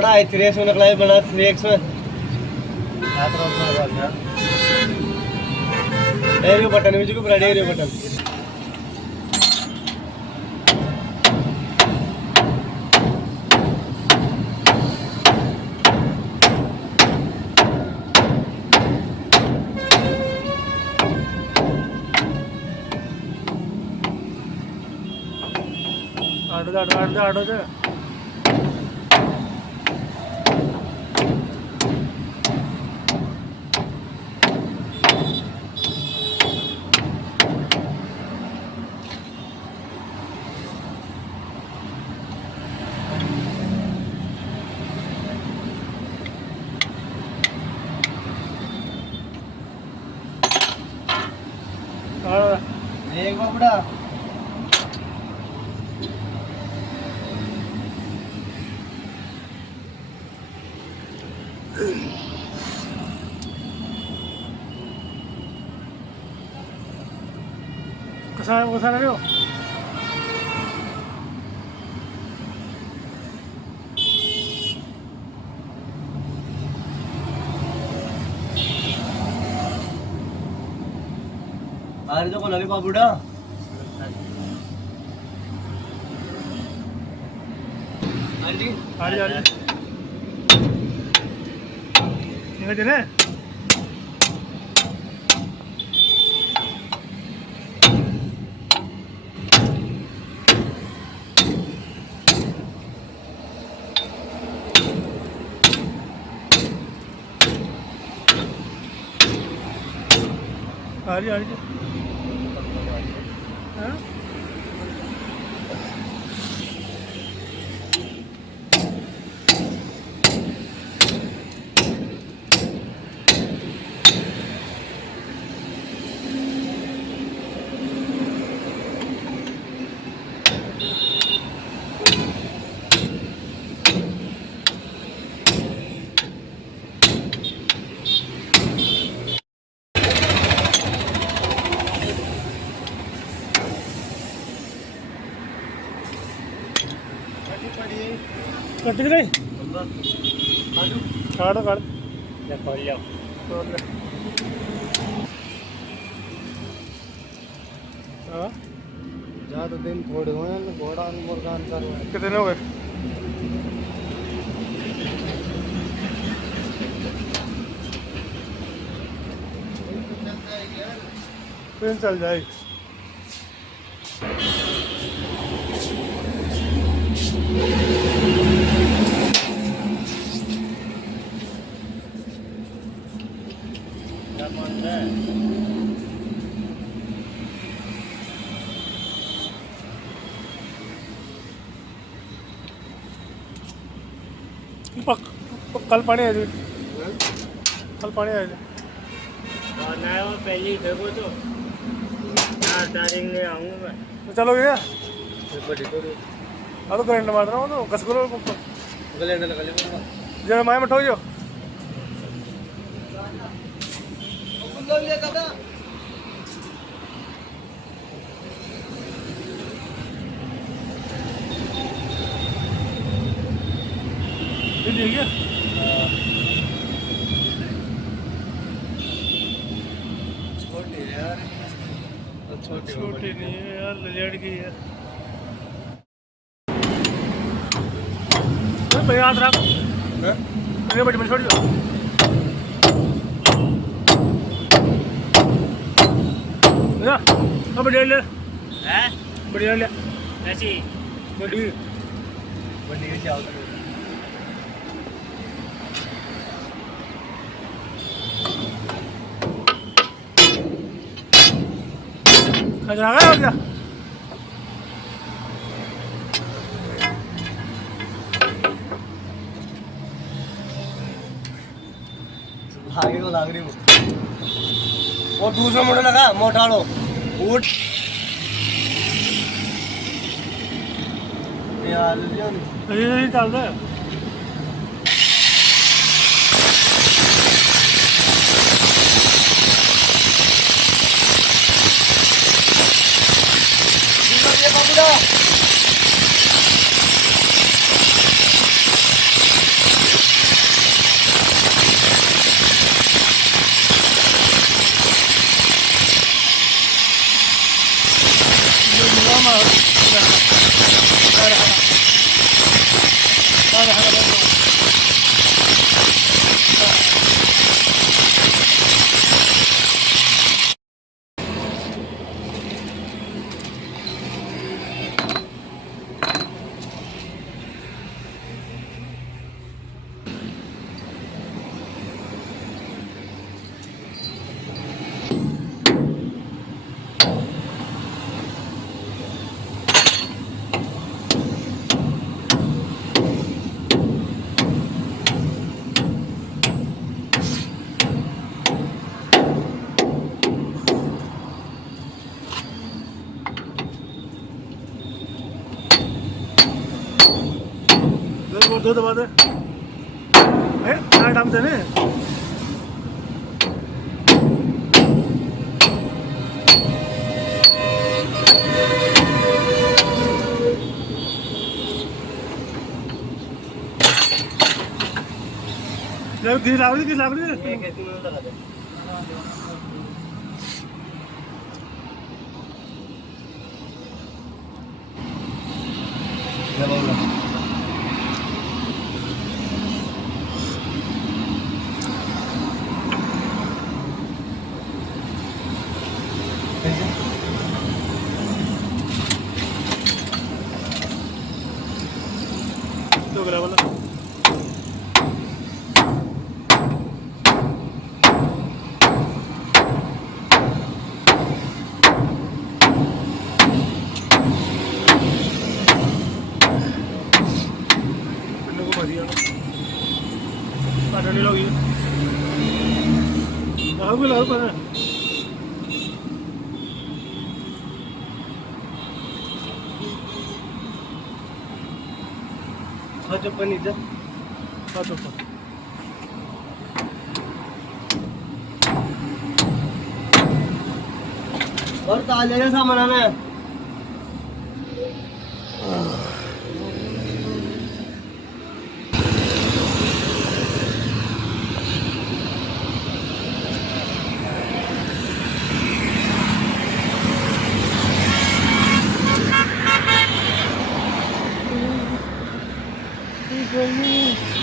थोड़ा है 3x में निकला है बना 3x में एरियो बटन में जो बड़ा एरियो बटन आडो जा एक बाबड़ा कसा रहे हो आरे जो कोणाली बाबूडा आंटी आरे ये देने आ रही हाँ कट गई काटो काट खोल लो ज़्यादा दिन थोड़े हुए हैं घोड़ा मुर्गान कर कितने हो गए ट्रेन चल जाएगी कल पानी है कल पानी है पहले देखो तो 4 तारीख में आऊँगा मैं तो चलो भैया तो तो करेंट मार रहा हूँ तो कस करो गलेंड लगा लेंगे जरा माया मठो जो ठीक है छोटी है यार छोटी नहीं है यार लिलेंड की है भैया हाथ रख ये बड़ी छोड़ दो भैया अब बढ़िया ले हैं बढ़िया ले ऐसी बड़ी बड़ी जाओ खजा गया हो गया आगे को लाग रही वो दूसरा मोड़ लगा मोटा लो उठ यार ये चल रहा है दो दबा दे डाल देने किस लाग रही तो गला वाला नहीं लोगी लागू पर चप्पन नीचे और ताले का सामान आना है Gani.